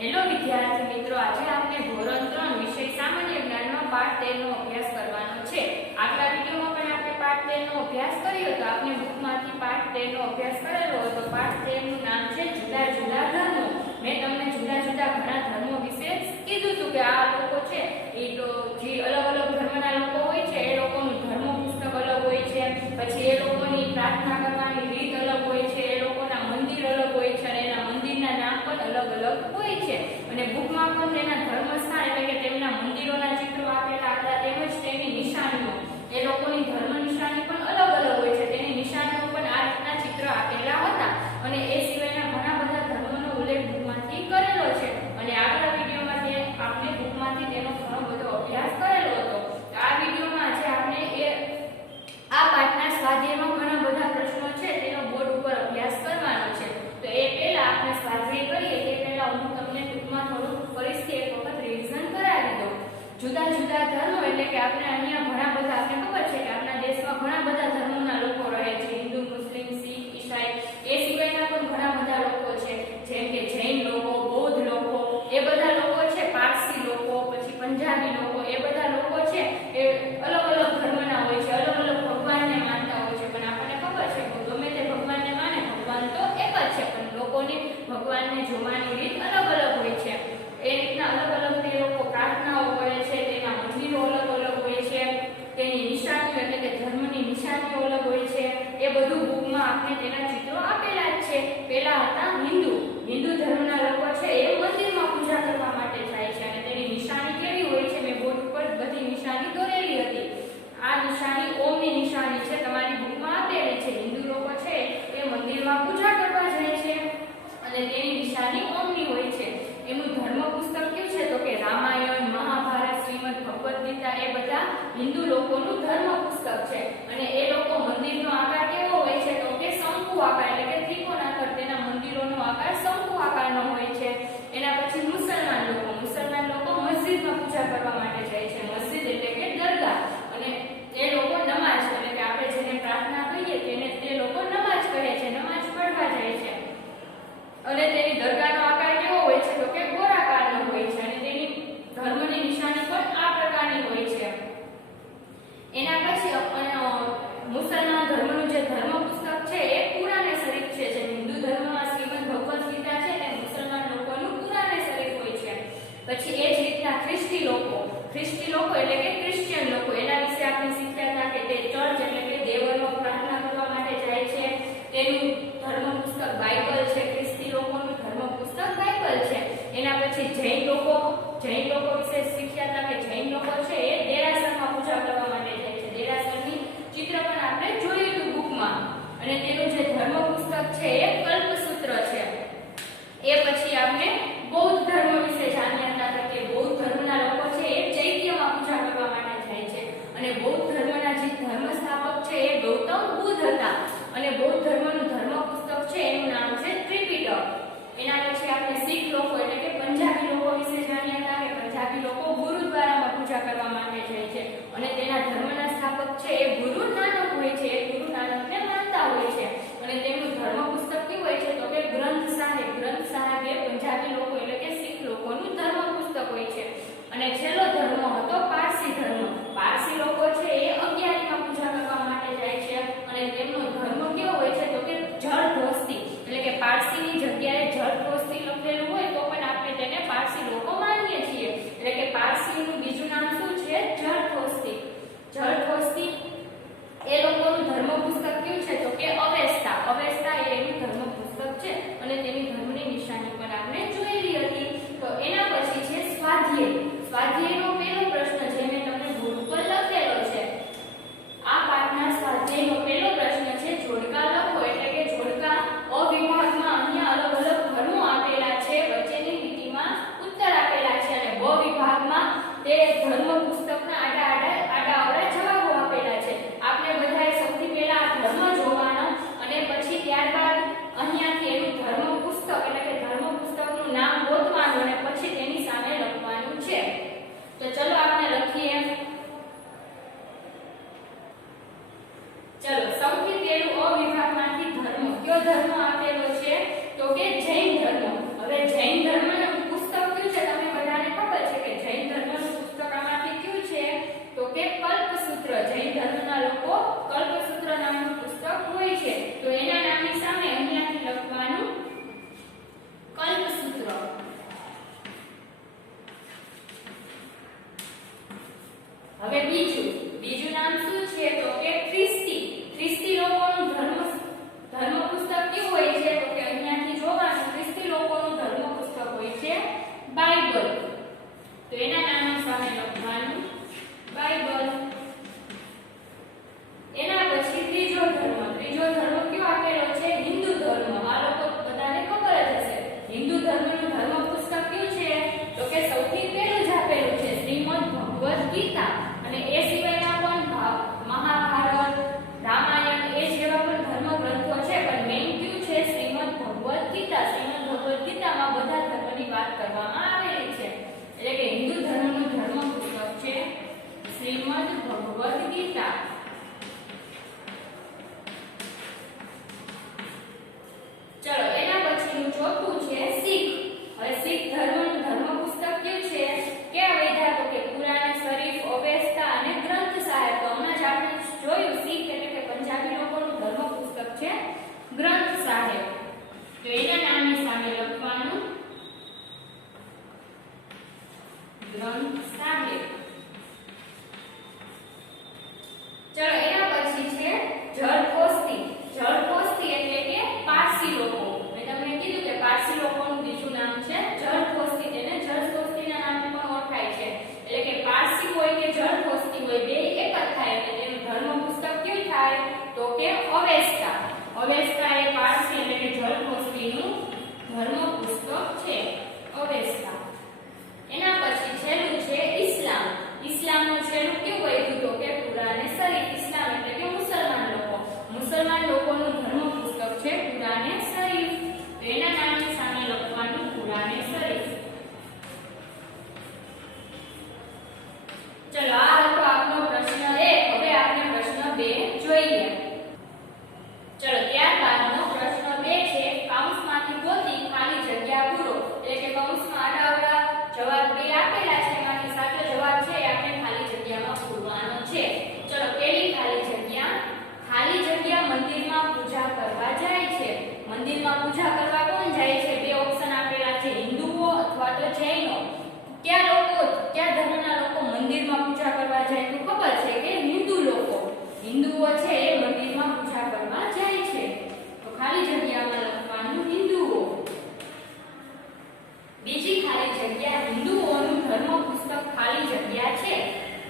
Hello વિદ્યાર્થી મિત્રો, આજે આપણે ધોરણ 3 વિષય સામાન્ય જ્ઞાનનો પાઠ 13 નો અભ્યાસ કરવાનો છે. આગલા વિડિયોમાં પણ આપણે પાઠ 13 નો અભ્યાસ કર્યો હતો. આપણે બુકમાંથી પાઠ 13 નો અભ્યાસ કરેલો હતો. પાઠ 13 નું નામ છે જુદા જુદા ધર્મો. મેં તમને જુદા જુદા ઘણા ધર્મો વિશે કીધું હતું કે આ લોકો છે એ તો જે અલગ અલગ ધર્મના લોકો હોય છે એ લોકોનું ધર્મ પુસ્તક અલગ હોય છે, પછી એ લોકોની પ્રાર્થના કરવાની રીત અલગ હોય છે, એ લોકોના મંદિર અલગ હોય છે અને એના મંદિરના નામ પણ અલગ અલગ હોય છે. અને બુકમાં પણ તેના ધર્મસ્થાન એટલે કે તેમના મંદિરોના ચિત્રો આપેલા હતા, તેમજ તેની નિશાનીઓ, એ લોકોની ધર્મ નિશાની પણ અલગ અલગ હોય છે. તેની નિશાનીઓ પણ આ રીતના ચિત્ર આપેલા હતા. અને એ સિવાયના ઘણા બધા ધર્મનો ઉલ્લેખ બુકમાંથી કરેલો છે. અને આગલા વિડીયોમાં આપણે બુકમાંથી તેનો ઘણો બધો અભ્યાસ કરેલો હતો. આ વિડીયોમાં આજે આપણે આ પાઠના સ્વાધ્યાયમાં ઘણા બધા પ્રશ્નો છે તેનો બોર્ડ ઉપર અભ્યાસ કરવાનો છે. તો એ પહેલા આપણે સ્વાધ્યાય કરીએ તે પહેલા હું તમને ટૂંકમાં થોડું ફરીથી એક વખત રિવિઝન કરાવી દઉં. જુદા જુદા ધર્મો એટલે કે આપણે અહીંયા ઘણા બધા, આપણે ખબર છે કે આપણા દેશમાં ઘણા બધા ધર્મોના લોકો રહે છે, હિન્દુ, મુસ્લિમ, શીખ, ઈસાઈ, એ સિવાયના પણ ઘણા બધા લોકો છે, જેમ કે જૈન લોકો, બૌદ્ધ લોકો, એ બધા લોકો છે, પારસી લોકો, પછી પંજાબી લોકો, એ બધા લોકો છે એ અલગ અલગ ધર્મના હોય છે, અલગ અલગ ભગવાનને માનતા હોય છે. પણ આપણને ખબર છે કે ગમે તે ભગવાનને માને, ભગવાન તો એક જ છે, પણ લોકોની ભગવાનને જોવાની રીત અલગ અલગ હોય છે. એ રીતના અલગ અલગ તે લોકો પ્રાર્થનાઓ કરે છે, તેના મંદિરો અલગ અલગ હોય છે, તેની નિશાનીઓ એટલે કે ધર્મની નિશાનીઓ અલગ હોય છે. એ બધું બુકમાં આપણે તેના ચિત્રો આપેલા જ છે. પહેલા હતા હિન્દુ ધર્મના લોકો છે એ મંદિરમાં પૂજા કરવા માટે જાય છે અને તેની નિશાની કેવી હોય છે, મેં બોર્ડ ઉપર બધી નિશાની દોરેલી હતી. આ નિશાની ઓમની નિશાની છે, તમારી બુકમાં આપેલી છે. હિન્દુ લોકો છે એ મંદિરમાં પૂજા કરવા જાય છે અને તેની નિશાની ઓમની હોય છે. એનું ધર્મ પુસ્તક કયું છે તો કે રામાયણ, મહાભારત, શ્રીમદ ભગવદ ગીતા, એ બધા હિન્દુ લોકોનું ધર્મ પુસ્તક છે. અને એ લોકો મંદિરનો આકાર કેવો હોય છે તો કે શંકુ આકાર એટલે કે ત્રિકોણાકાર, તેના મંદિરોનો આકાર શંકુ આકારનો હોય છે. એના પછી મુસલમાન લોકો મસ્જિદમાં પૂજા કરવા માટે જાય છે. મસ્જિદ એટલે કે દરગાહ, અને એ લોકો નમાઝ એટલે કે આપણે જેને પ્રાર્થના કહીએ તેને તે લોકો નમાઝ કહે છે, નમાઝ પઢવા જાય છે. અને તેની દરગાહનો આકાર કેવો હોય છે તો કે ગોળાકારનો હોય છે અને તેની ધર્મની નિશાની પણ આ પ્રકારની હોય છે. એના પછી મુસલમાન ધર્મનું જે ધર્મ પુસ્તક છે એ કુરાન શરીફ છે. જે હિન્દુ ધર્મમાં શ્રીમદ ભગવદ ગીતા છે તે મુસલમાન લોકોનું કુરાન શરીફ હોય છે. પછી એ જ રીતના ખ્રિસ્તી લોકો એટલે કે ક્રિશ્ચિયન લોકો, એના વિશે આપણે શીખ્યા હતા કે તે ચર્ચ એટલે કે દેવળમાં પ્રાર્થના કરવા માટે જાય છે. તેનું ધર્મ પુસ્તક બાઇબલ છે. ખ્રિસ્તી લોકોનું ધર્મ પુસ્તક બાઇબલ છે. એના પછી જૈન લોકો વિશે શીખ્યા હતા કે જૈન લોકો છે એ દેરાસરમાં પૂજા કરવા માટે જાય છે. દેરાસરની ચિત્ર પણ આપણે જોયું હતું બુકમાં. અને તેનું જે ધર્મ પુસ્તક છે એ કલ્પસૂત્ર છે. એ પછી આપણે બૌદ્ધ ધર્મ વિશે જાણ્યા હતા કે બૌદ્ધ ધર્મના લોકો છે એ ચૈત્યમાં પૂજા કરવા માટે જાય છે. અને બૌદ્ધ ધર્મના જે ધર્મ સ્થાપક છે એ ગૌતમ બુદ્ધ હતા. અને બૌદ્ધ ધર્મનું ધર્મ પુસ્તક છે એનું નામ છે ત્રિપિટક. એના પછી આપણે શીખ લોકો એટલે કે પંજાબી લોકો વિશે જાણ્યા હતા કે પંજાબી લોકો ગુરુદ્વારામાં પૂજા કરવા માટે જાય છે. અને તેના ધર્મના સ્થાપક છે એ ગુરુ નાનક હોય છે. એ ગુરુ નાનકને માનતા હોય છે. અને તેમનું ધર્મ પુસ્તક કેવું હોય છે તો કે ગ્રંથ સાહેબ એ પંજાબી લોકો એટલે કે શીખ લોકોનું ધર્મ પુસ્તક હોય છે. અને છેલ્લો ધર્મ હતો પારસી ધર્મ. પારસી લોકો છે એ અગિયારીમાં પૂજા કરવા માટે જાય છે. અને તેમનો ધર્મ કેવો હોય છે તો કે જરદોસ્તી એટલે કે પારસીની જગ્યાએ જરદોસ્તી લખેલું હોય તો પણ આપણે તેને પારસી લોકો માનીએ છીએ. એટલે કે પારસીનું બીજું નામ શું છે? જરદોસ્તી. એ હવે બીજું નામ શું છે તો કે ખ્રિસ્તી લોકોનું ધર્મ પુસ્તક કેવું હોય છે તો કે અહીંયાથી જોવાનું ખ્રિસ્તી લોકોનું ધર્મ પુસ્તક હોય છે બાઇબલ. તો એના નામ સામે લખવાનું બાઇબલ. એના પછી ત્રીજો ધર્મ કયો આપેલો છે હિન્દુ ધર્મ. આ લોકો બધાને ખબર જ હશે. હિન્દુ ધર્મનું ધર્મ પુસ્તક કયું છે તો કે સૌથી પહેલું જ આપેલું છે શ્રીમદ ભગવદ ગીતા. અને એ સિવાયના પણ મહાભારત, રામાયણ એ જેવા પણ ધર્મ ગ્રંથો છે, પણ મેઇન કયું છે શ્રીમદ ભગવદ ગીતા. શ્રીમદ ભગવદ ગીતામાં બધા ધર્મની વાત કરવામાં આવેલી છે. એટલે કે હિન્દુ ધર્મનું ધર્મ પુસ્તક છે શ્રીમદ ભગવદ ગીતા. ચલો એના પછીનું ચોથું છે શીખ. હવે શીખ ધર્મનું ધર્મ પુસ્તક કયું છે કેવા વિધા તો કે કુરાન શરીફ, અવેસ્તા અને ગ્રંથ સાહેબ. તો હમણાં જ આપણે જોયું શીખ એટલે કે પંજાબી લોકોનું ધર્મ પુસ્તક છે ગ્રંથ સાહેબ. તો એના નામની સામે લખવાનું ગ્રંથ સાહેબ. ચલો એના પછી છે જરદોસ્તી. જરદોસ્તી એટલે કે પારસી લોકો. મેં તમને કીધું કે પારસી લોકોનું બીજું નામ છે જરદોસ્તી. તેને જરદોસ્તીના નામે પણ ઓળખાય છે. એટલે કે પારસી હોય કે જરદોસ્તી હોય બે એક જ થાય. એટલે તેનું ધર્મ પુસ્તક કેવું થાય તો કે અવેસ્તા. અવેસ્તા એ પારસી એટલે કે જરદોસ્તીનું ધર્મ પુસ્તક છે અવેસ્તા. એના પછી છેલ્લું છે ઇસ્લામ. ઇસ્લામનું છેલ્લું કેવું હોય તો કે કુરાન શરીફ. ઇસ્લામ એટલે કે મુસલમાન લોકો. મુસલમાન લોકોનું ધર્મ પુસ્તક છે કુરાન શરીફ. તો એના નામની સામે લખવાનું કુરાન શરીફ. ચલો આ હતો આપણો પ્રશ્ન 1. હવે આપણે પ્રશ્ન 2 જોઈએ. ચલો ત્યારબાદનો પ્રશ્ન 2 છે કૌંસમાંથી ગોતી ખાલી જગ્યા પૂરો. એટલે કે કૌંસમાં આડાઅવળા જવાબ 2 આપેલા છે, એમાંથી સાચો જવાબ છે એ આપણે ખાલી જગ્યામાં પૂરવાનો છે. ચલો પહેલી ખાલી જગ્યા. ખાલી જગ્યા મંદિરમાં પૂજા કરવા જાય છે. મંદિરમાં પૂજા કરવા કોણ જાય છે? બે ઓપ્શન આપેલા છે હિન્દુઓ અથવા તો જૈનો. કયા ધર્મના લોકો મંદિરમાં પૂજા કરવા જાય તો ખબર છે કે હિન્દુ લોકો. હિન્દુઓ છે એ મંદિરમાં પૂજા કરવા જાય છે. તો ખાલી જગ્યામાં લખવાનું હિન્દુઓ. બીજી ખાલી જગ્યા હિન્દુઓનું ધર્મ પુસ્તક ખાલી જગ્યા છે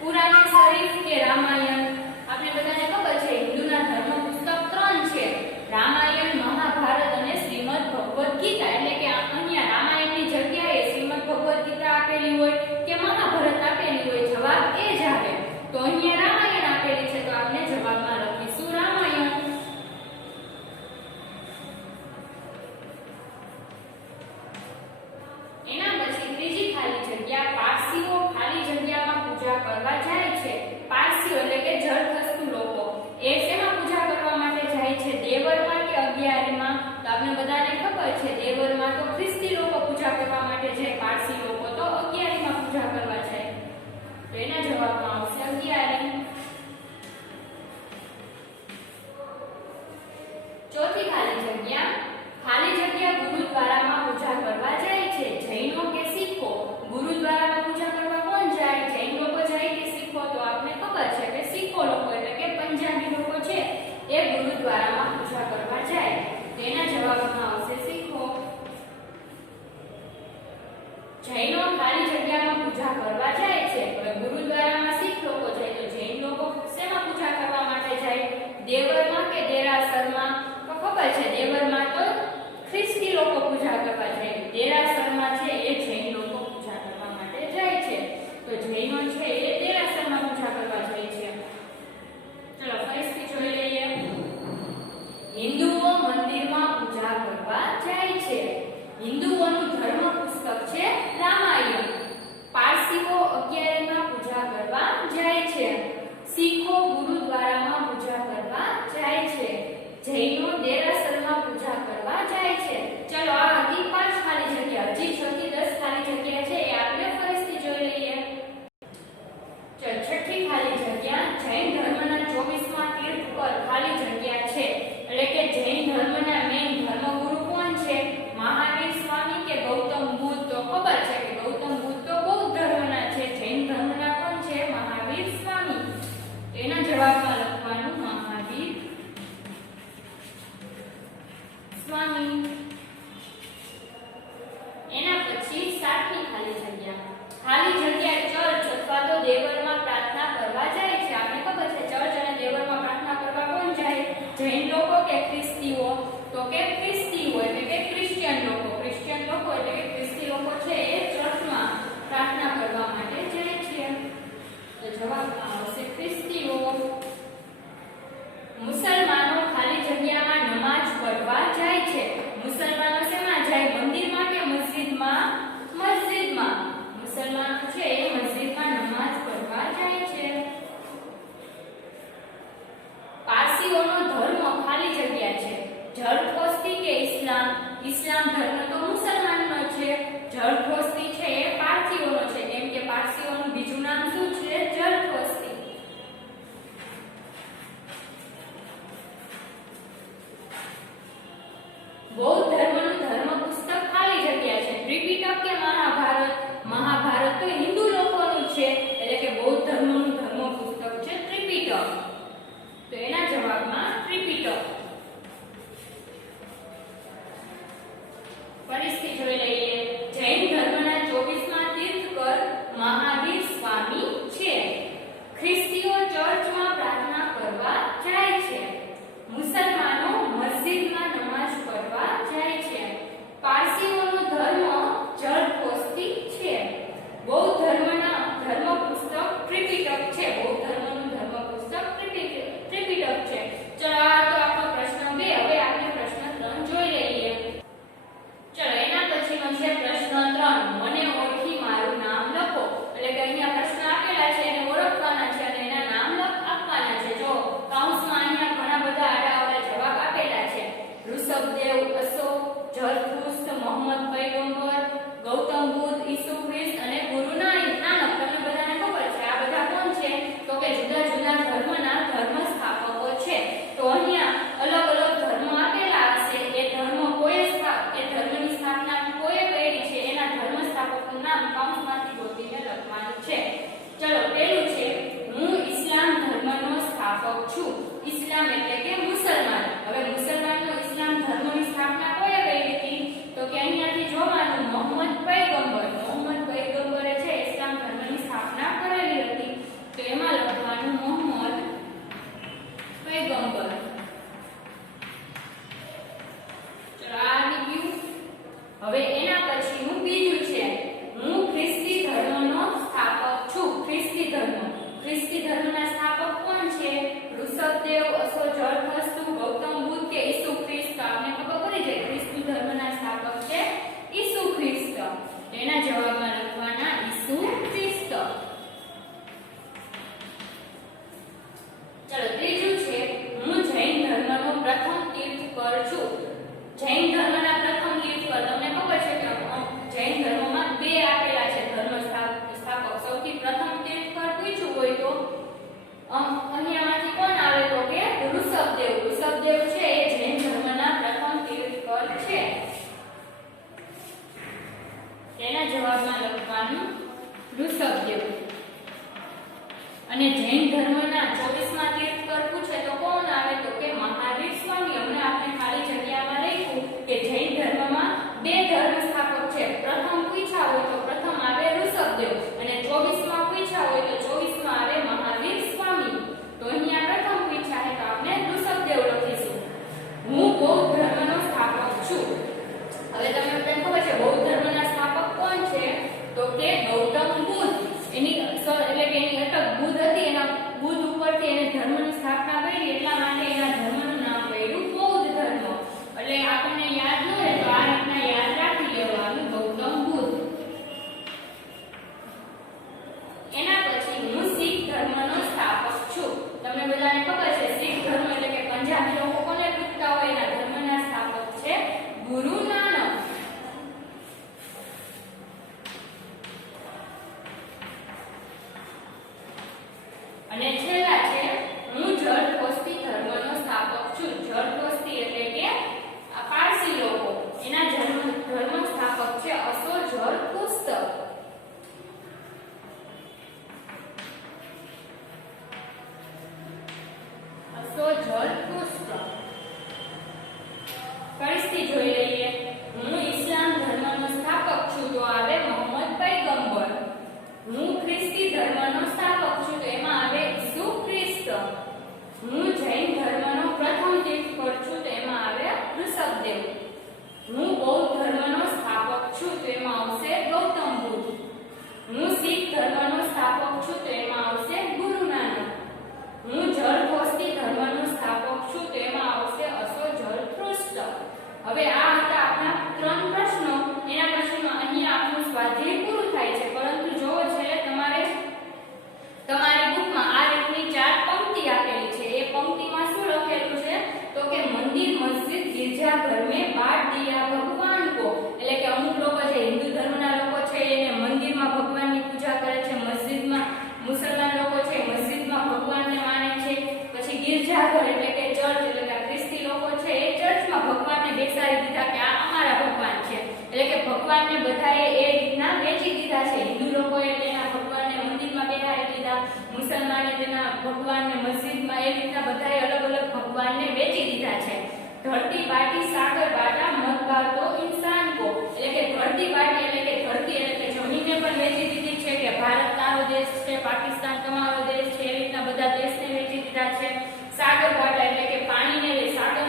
કુરાન શરીફ કે રામાયણ. આપણે બધાને ખબર છે હિન્દુના ધર્મ પુસ્તક 3 છે રામાયણ, મહાભારત અને શ્રીમદ ભગવદ ગીતા. એટલે કે અહીંયા રામાયણની જગ્યાએ શ્રીમદ ભગવદ ગીતા આપેલી હોય કે મહાભારત આપેલી હોય જવાબ એ જ આવે. તો અહીંયા રામાયણ આપેલી છે તો આપણે જવાબમાં લખીશું રામાયણ. એના પછી ત્રીજી ખાલી જગ્યા પારસીઓ ખાલી જગ્યામાં પૂજા કરવા જાય છે. પારસીઓ એટલે કે જરદોસ્તી લોકો એ શેમાં પૂજા કરવા માટે જાય છે? દેવરમાં કે અગિયારીમાં? તો આપણે બધાને ખબર છે દેવરમાં તો ખ્રિસ્તી લોકો પૂજા કરવા માટે જાય, પારસી લોકો તો અગિયારીમાં પૂજા કરવા જાય. તો એના જવાબમાં આવશે અગિયારી. ચોથી ખાલી જગ્યા ગુરુદ્વારામાં પૂજા કરવા જાય છે. જૈનો કે શીખો? ગુરુદ્વારામાં પૂજા કરવા કોણ જાય? જૈન લોકો જાય કે શીખો? તો આપણે ખબર છે કે શીખો લોકો એટલે કે પંજાબી લોકો છે એ ગુરુદ્વારામાં પૂજા કરવા જાય. તેના જવાબમાં આવશે શીખો. જૈનો ખાલી જગ્યામાં પૂજા કરવા જાય છે. હવે ગુરુદ્વારામાં શીખ લોકો જાય તો જૈન લોકો શેમાં પૂજા કરવા માટે જાય? દેવરમાં કે દેરાસરમાં? તો ખબર છે દેવરમાં તો ખ્રિસ્તી લોકો પૂજા કરવા જાય. દેરાસરમાં છે એ જૈન લોકો પૂજા કરવા માટે જાય છે. તો જૈનો છે એ દેરાસરમાં પૂજા કરવા જાય છે. ચલો ફરીથી જોઈ લઈએ. હિન્દુઓ મંદિરમાં પૂજા કરવા જાય છે. હિન્દુઓનું ધર્મ પુસ્તક છે રામાયણ. પારસીઓ અગિયારીમાં પૂજા કરવા જાય છે. શીખો ગુરુદ્વારામાં પૂજા કરવા જાય છે. જૈનો દેરાસરમાં પૂજા કરવા જાય છે. ચલો આ હતી 5 ખાલી જગ્યા. એના જવાબમાં લખવાના ઈસુ ખ્રિસ્ત. ચલો ત્રીજું છે હું જૈન ધર્મનો પ્રથમ તીર્થકર છું. જૈન ધર્મના પ્રથમ તીર્થકર તમને ખબર છે કે જૈન ધર્મમાં બે આપેલા છે ધર્મ સ્થાપક. સૌથી પ્રથમ તીર્થકર પૂછ્યું હોય તો અહીંયામાંથી કોણ આવે તો કે ઋષભદેવ. ઋષભદેવ છે એ જૈન ધર્મના પ્રથમ તીર્થકર છે. તેના જવાબમાં લખવાનું ઋષભદેવ. અને જૈન ધર્મના 24મા તીર્થકર પૂછે તો કોણ આવે તો કે મહાવીર સ્વામી. હમણાં આપણે ખાલી જગ્યામાં લખ્યું કે જૈન ધર્મમાં બે ધર્મ સ્થાપક છે. પ્રથમ પૂછ્યા હોય તો પ્રથમ આવે ઋષભદેવ અને 24માં પૂછ્યા હોય તો 24માં આવે મહાવીર સ્વામી. તો અહીંયા પ્રથમ પૂછ્યા છે તો આપણે ઋષભદેવ લખીશું. હું બૌદ્ધ ધર્મનો સ્થાપક છું. હવે તમને ખબર છે બૌદ્ધ ધર્મના સ્થાપક કોણ છે તો કે ગૌતમ બુદ્ધ. એની એટલે કે એની અટક બુદ્ધ હતી, એના બુદ્ધ ઉપરથી એને ધર્મની સ્થાપના કરી એટલા માટે એના ધર્મનું નામ પડ્યું બૌદ્ધ ધર્મ. એટલે આપણને યાદ ન રહે તો આ રીતના યાદ રાખી લેવાનું ગૌતમ બુદ્ધ. એના પછી હું શીખ ધર્મનો સ્થાપક છું. તમને બધાને ખબર છે શીખ ધર્મ એટલે કે પંજાબી લોકો કોને પૂજતા હોય એના ધર્મના સ્થાપક છે ગુરુ નાનક. અને છેલ્લા છે હું જરદોસ્તી ધર્મનો સ્થાપક છું. જરદોસ્તી એટલે કે પારસી લોકો. એના ધર્મ સ્થાપક છે અસોઝરતુસ્ત. અસોઝરતુસ્ત. પરિસ્થિતિ જોઈ લઈએ. હું ઇસ્લામ ધર્મનો સ્થાપક છું તો આવે મોહમ્મદ પૈગંબર. હું ખ્રિસ્તી ધર્મનો સ્થાપક છું તો એમાં આવે ઈસુ ખ્રિસ્ત. હું જૈન ધર્મનો પ્રથમ તીર્થકર છું તો એમાં આવે ઋષભદેવ. હું બૌદ્ધ ધર્મનો સ્થાપક છું તો એમાં આવશે ગૌતમ બુદ્ધ. હું શીખ ધર્મનો સ્થાપક છું તો એમાં આવશે ગુરુ નાનક. હું જરદોસ્તી ધર્મનો સ્થાપક છું તો એમાં આવશે અસોઝરતુસ્ત. હવે આ હતા આપણા 3 પ્રશ્નો. એના પછીનો અહીંયા આપણું સ્વાધ્યાય પૂરું થાય છે. પરંતુ જો છે તમારી બુકમાં આ રીતની 4 પંક્તિ આપેલી છે. એ પંક્તિમાં શું લખેલું છે તો કે મંદિર મસ્જિદ ગિરજા ઘર में बांट दिया भगवान को. એટલે કે અમુક લોકો છે હિન્દુ ધર્મના લોકો છે એને મંદિરમાં ભગવાનની પૂજા કરે છે. મસ્જિદમાં મુસલમાન લોકો છે મસ્જિદમાં ભગવાનને માને છે. પછી ગિરજા ઘર એટલે કે ચર્ચ એટલે કે ખ્રિસ્તી લોકો છે એ ચર્ચમાં ભગવાનને બેસાડી દીધા કે આ અમારા ભગવાન છે. એટલે કે ભગવાનને બધાએ એ રીતના વેચી દીધા છે. હિન્દુ લોકોએ તેના ભગવાનને મંદિરમાં બેસાડી દીધા, મુસલમાને તેના ભગવાનને મસ્જિદમાં, એ રીતના બધાએ અલગ અલગ ભગવાનને વેચી દીધા છે. ધરતી બાટી સાગર બાટા મત બાતો ઇન્સાન કો. એટલે કે ધરતી બાટી એટલે કે ધરતી એટલે કે જમીનને પણ વેચી દીધી છે કે ભારત તારો દેશ છે, પાકિસ્તાન તમારો દેશ છે, એ રીતના બધા દેશને વેચી દીધા છે. સાગર બાટા એટલે કે પાણીને સાગર